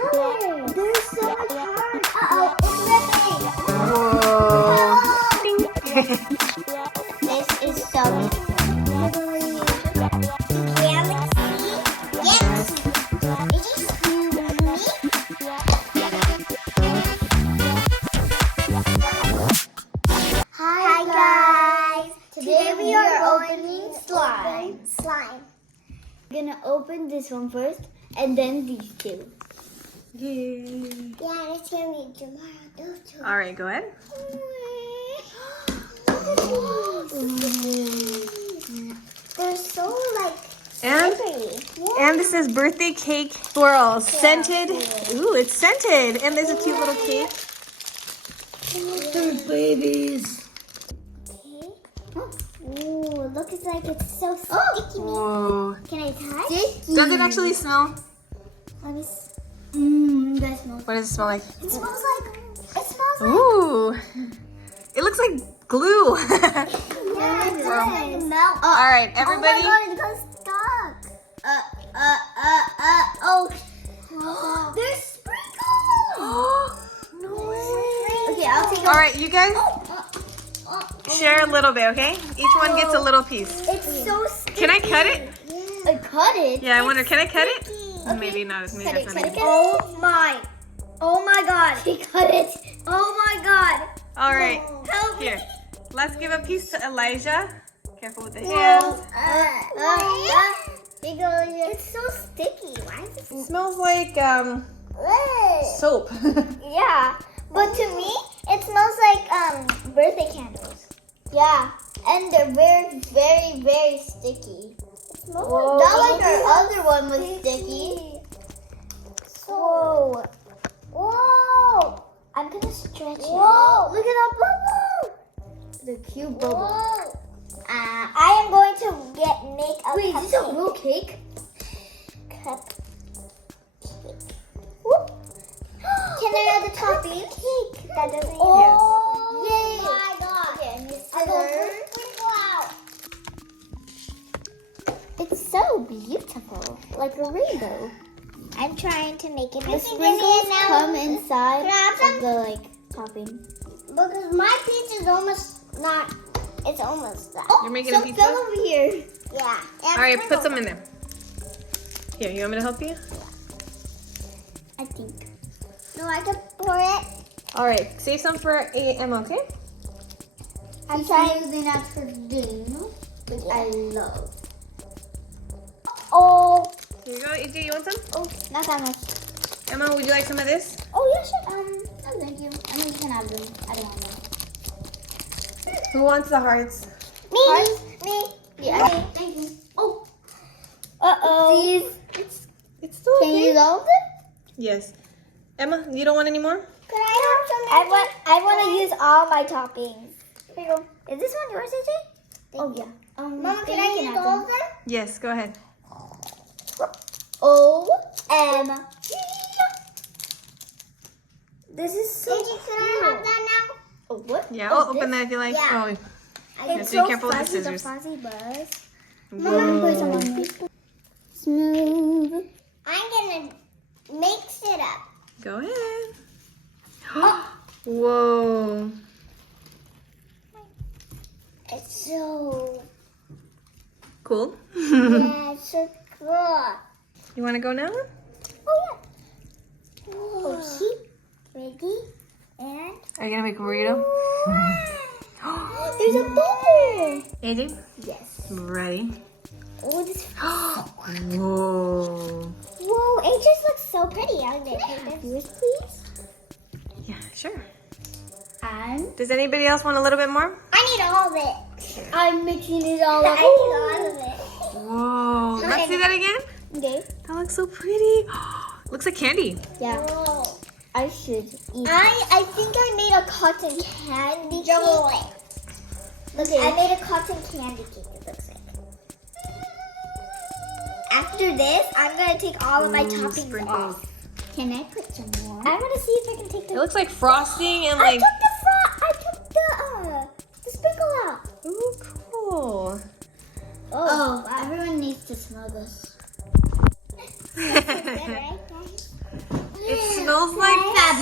colors. There's so much heart. Uh-oh, it's ripping. Whoa. This is so Galaxy. Yes. Is this me? Hi guys. Today we are opening slime. We're gonna open this one first and then these two. Yay. Yeah, it's gonna be tomorrow. Those two. All right, go ahead. They're so like And slippery. and this is birthday cake swirls, scented. Ooh, it's scented, and there's a cute little cake. They're babies. Okay. Ooh, look, it's like it's so sticky. Whoa. Can I touch? Does it actually smell? Let me see. That smells. What does it smell like? It smells like. Ooh. It looks like glue. Yeah, it's like melt. All right, everybody. Oh my god, it got stuck. Oh. There's sprinkles. No way. Okay, I'll take. All right, you guys share a little bit, okay? Each one gets a little piece. It's so sticky. Can I cut it? I cut it. Yeah, I wonder, can I cut it? Okay. Maybe not. Maybe Cut it, that's cut not it, it. Oh my god. She cut it. Oh my god. All right, Help me. here. Let's give a piece to Elijah. Careful with the hands. It's so sticky. Why is It smells like soap. Yeah, but to me, it smells like birthday candles. Yeah, and they're very, very, very sticky. Whoa. Not like our other one was sticky. Whoa. Whoa. I'm gonna stretch it. Whoa. Look at that bubble. The cute bubble. Whoa. I am going to make a Wait, is this a cupcake. real cake? Cupcake. Whoop. Can I add the topping? Cake. That doesn't. Yes. Oh my god. Okay, and this It's so beautiful, like a rainbow. I'm trying to make it. The sprinkles come inside of the topping. Because my piece is almost not. It's almost that. You're making a pizza? over here. Yeah. All right, put some in there. Here, you want me to help you? I think. No, I can pour it. All right, save some for Emma, okay? I'm trying. using that for dinner, which I love. Oh. Here you go, AJ, you want some? Oh, not that much. Emma, would you like some of this? Oh yeah, sure. No, thank you. I mean, you can have them. I don't want them. Who wants the hearts? Me. Hearts? Me. Yeah. Me. Thank you. Oh. Uh-oh. These. It's still Can you okay. use all of them? Yes. Emma, you don't want any more? Could I have some? I want to use all my toppings. Here you go. Is this one yours, AJ? Oh yeah. Mama, can I use all of them? Yes, go ahead. OMG. This is so AJ, cool. can I have that now? Oh, what? Yeah, Oh, I'll open this? that if you like. Yeah. Oh, It's yeah, so be careful with the fuzzy, scissors. fuzzy buzz. Mama, put some on me. Smooth. I'm gonna mix it up. Go ahead. Whoa. It's so Cool. yeah, it's so cool. You want to go now? Oh yeah. Oh, see, ready and Are you going to make a burrito? there's a bubble. AJ, Yes. ready? Oh, this. Whoa. Whoa, it just looks so pretty. I'm gonna take this. Yours, please. Yeah, sure. And Does anybody else want a little bit more? I need all of it. I'm mixing it all I up. need all of it. Whoa. Let's see that again. Okay. That looks so pretty. Looks like candy. Yeah. Whoa. I should eat. I think I made a cotton candy cake. Okay. I made a cotton candy cake, it looks like. After this, I'm going to take all of my toppings sprinkles. off. Can I put some more? I want to see if I can take It the... looks like frosting and I like... took the sprinkle out. Ooh, cool. Oh, everyone needs to smell this. Good, right, guys? It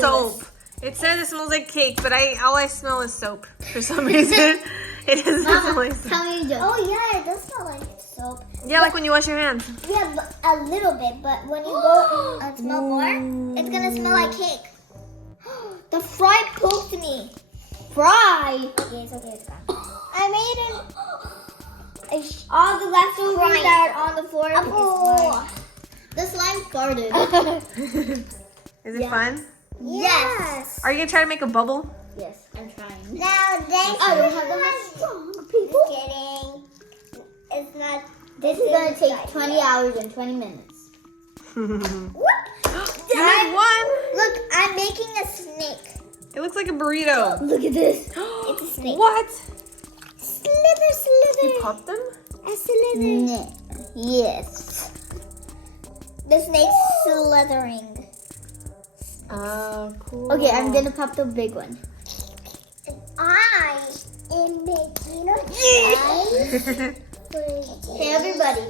soap. It says it smells like cake, but all I smell is soap for some reason. It doesn't smell like soap. Tell me, Oh yeah, it does smell like soap. Yeah, like when you wash your hands. Yeah, but a little bit. But when you go and smell more, it's gonna smell like cake. The fry poked me. Fry. Okay, it's okay. It's gone. I made it. All the leftovers that are on the floor. Oh, The slime farted. Is it fun? yes. Are you gonna try to make a bubble? Yes, I'm trying. Now this I don't have that strong people. Just kidding. It's not. This is gonna take 20 hours and 20 minutes. You made one. Look, I'm making a snake. It looks like a burrito. Look at this. It's a snake. What? Slither. You popped them? A slither. Yes. The snake's slithering. Oh, cool. Okay, I'm gonna pop the big one. I am making a snake. Hey, everybody.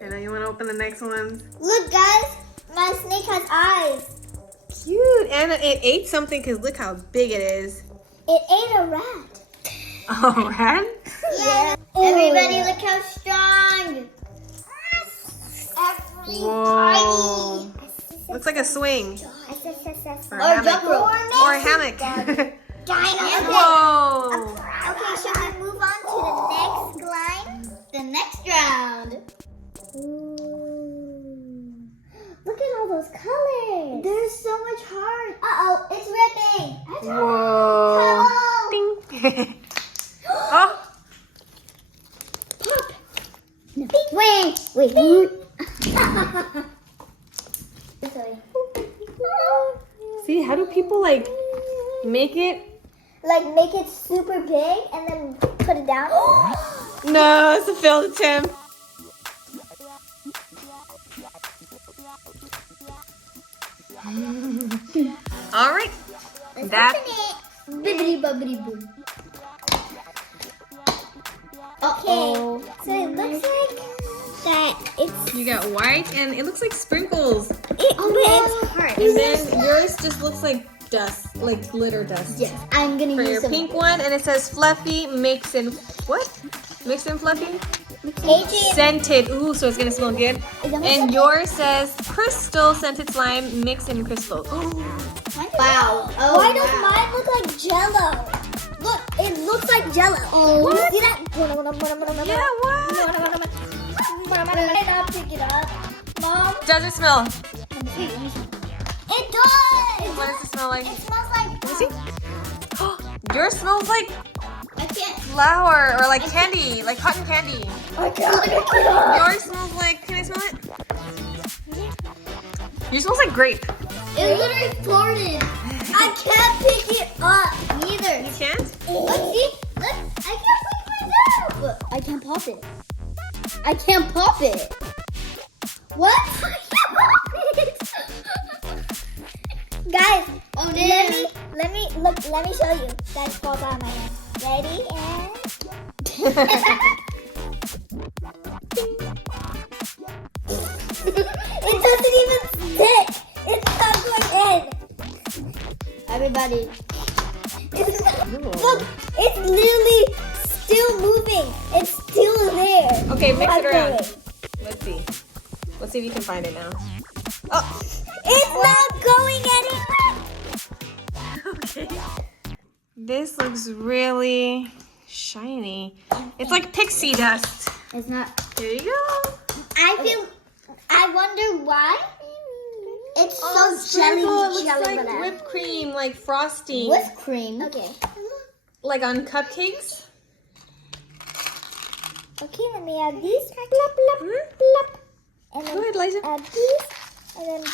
And now you want to open the next one? Look, guys, my snake has eyes. Cute. And it ate something because look how big it is. It ate a rat. Oh, rat? Yeah. Everybody, look how strong. Whoa. Looks like a swing. Or a Or hammock. jump rope. Or a hammock. Dino. Whoa. Okay, should we move on to the next slime? The next round. Look at all those colors. There's so much heart. Uh-oh, it's ripping. Whoa. Ding. Oh. Wait. Sorry. See, how do people like make it? Like make it super big and then put it down. No, it's a failed attempt. All right. Let's That- open it. Bibbidi bobbidi boo. Okay, so it looks like that it's You got white and it looks like sprinkles. it's hard. And then yours just looks like dust, like glitter dust. Yes, I'm gonna For use your some. pink one, and it says fluffy mix in what? Mix in fluffy? AJ, Scented. Ooh, so it's gonna smell good. And yours says crystal scented slime mix in crystal. Ooh. Wow. Oh, why does wow. mine look like Jello? Look, it looks like Jello. Oh. You see that? Yeah, what? I'll pick it up. Mom, Does it smell? it does. What does it smell like? It smells like. Let me see. Yours smells like I can't. flour or like candy, like cotton candy. I can't pick it up. Yours smells like, can I smell it? Yours smells like grape. It literally floated. I can't pick it up. Neither. You can't? Look, see? Look, I can't pick it up. I can't pop it. I can't pop it. What? I can't pop it. Guys, Oh no. let me show you. That falls out of my hand. Ready and it doesn't even stick. It's not going in. Everybody. Look, it's literally still moving. It's still there. Okay, mix it around. Wait. Let's see. Let's see if you can find it now. Oh, It's not going anywhere. okay. This looks really shiny. It's like pixie dust. It's not. Here you go. I wonder why. It's Oh, so sprinkle. It looks jelly like banana. whipped cream, like frosting. Whipped cream. Okay. Like on cupcakes. Okay, let me add these. Plop, plop, plop. And Go then ahead, Liza. add these. And then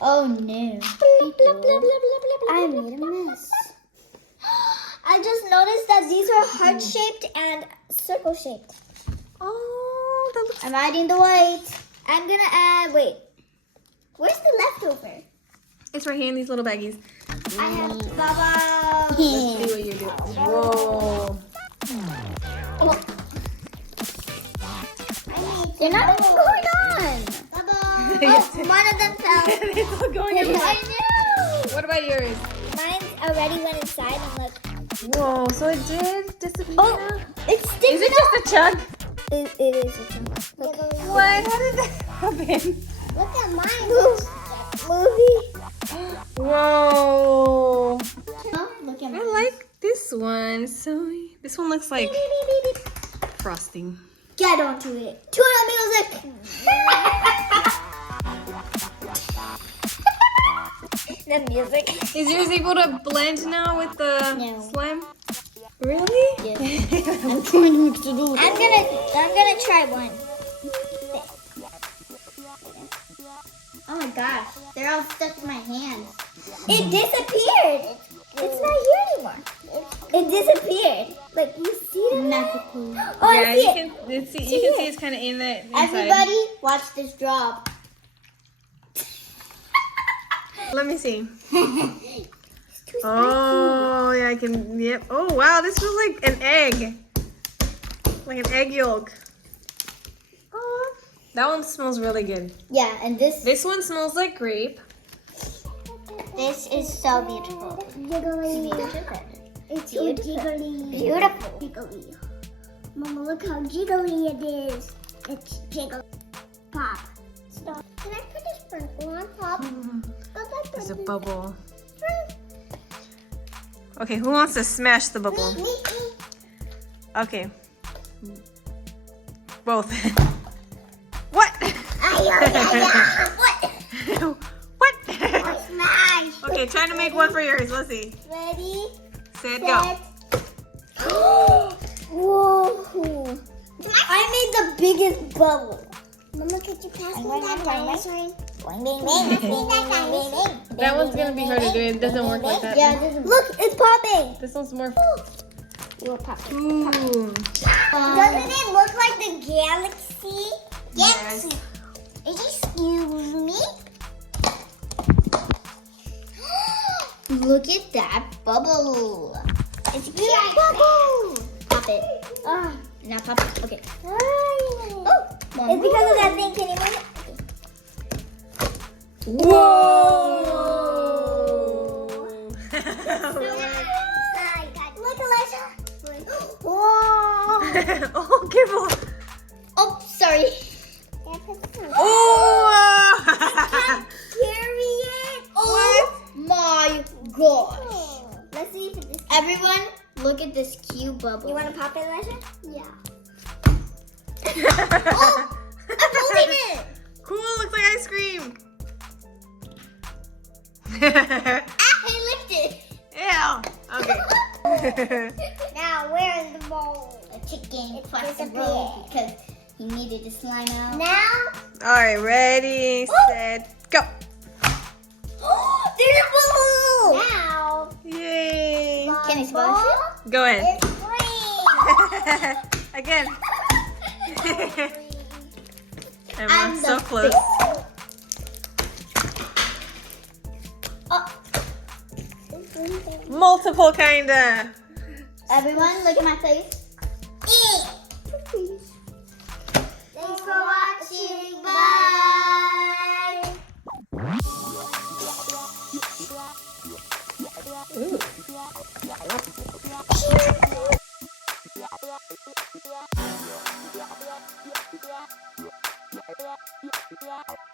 Oh no. plop, plop, plop, plop, plop, I plop, made a plop, plop. mess. I just noticed that these are heart-shaped and circle-shaped. Oh, that looks. I'm adding the white. I'm gonna add, wait. Where's the leftover? It's right here in these little baggies. I have bubbles. Let's see what you do. Whoa. They're not even going on. Bubbles. One of them fell. It's all going in. I know. What about yours? Mine already went inside and look. Whoa, so it did disappear? Oh, it's sticking Is it just a chug? It is a chunk. Look. What? How did that happen? Look at mine. Movie. Whoa. Look at I like this one. So this one looks like frosting. Get onto it. Tuna music. The music. Is yours able to blend now with the slime? Really? Yes. I'm trying to do I'm gonna try one. Oh my gosh, they're all stuck in my hands. It disappeared. It's not here anymore. It disappeared. Like you see it? Magical. Oh, Yeah, I see you it. can see it's kind of in the inside. Everybody, watch this drop. Let me see. Oh, yeah, I can. Yep. Oh, wow, this feels like an egg. Like an egg yolk. Oh, that one smells really good. Yeah, and This one smells like grape. This is so beautiful. jiggly. It's so jiggly. Beautiful. Jiggly. Mama, look how jiggly it is. It's jiggly. Pop. Stop. Can I put a sprinkle on top? There's a bubble. Okay, who wants to smash the bubble? Me. Okay. Both. What? What? What? Smash. Okay, trying to make one for yours. Let's see. Ready? Set, go. Whoa. I made the biggest bubble. Mama, could you pass me Bang, that bang, dinosaur? That one's gonna be hard to do. It doesn't work like that. Yeah, this is. Look, it's popping. This one's more. You will pop it. Ooh. Doesn't it look like the galaxy? Yes. Excuse me? Look at that bubble. It's a cute bubble. Pop it. Now pop it. Okay. Oh, One it's because of that thing. Can you move it? Look, Elijah. Whoa. Oh, careful. Oh, sorry. Oh. Carry it. Oh my gosh. Let's see if it's. Everyone, look at this cute bubble. You want to pop it, Elijah? Yeah. I'm holding it. Cool, looks like ice cream. It lifted. Ew. Okay. Now, where is the bowl? A chicken It's plus a disappeared. roll because he needed to slime out. Now, All right, ready, set, go. there's a bubble. Now, Yay. Can I splash it? Go ahead. it's free. Again. I'm Emma, so the close. Multiple kinda. Everyone, look at my face. Thanks for watching. Bye. Ooh.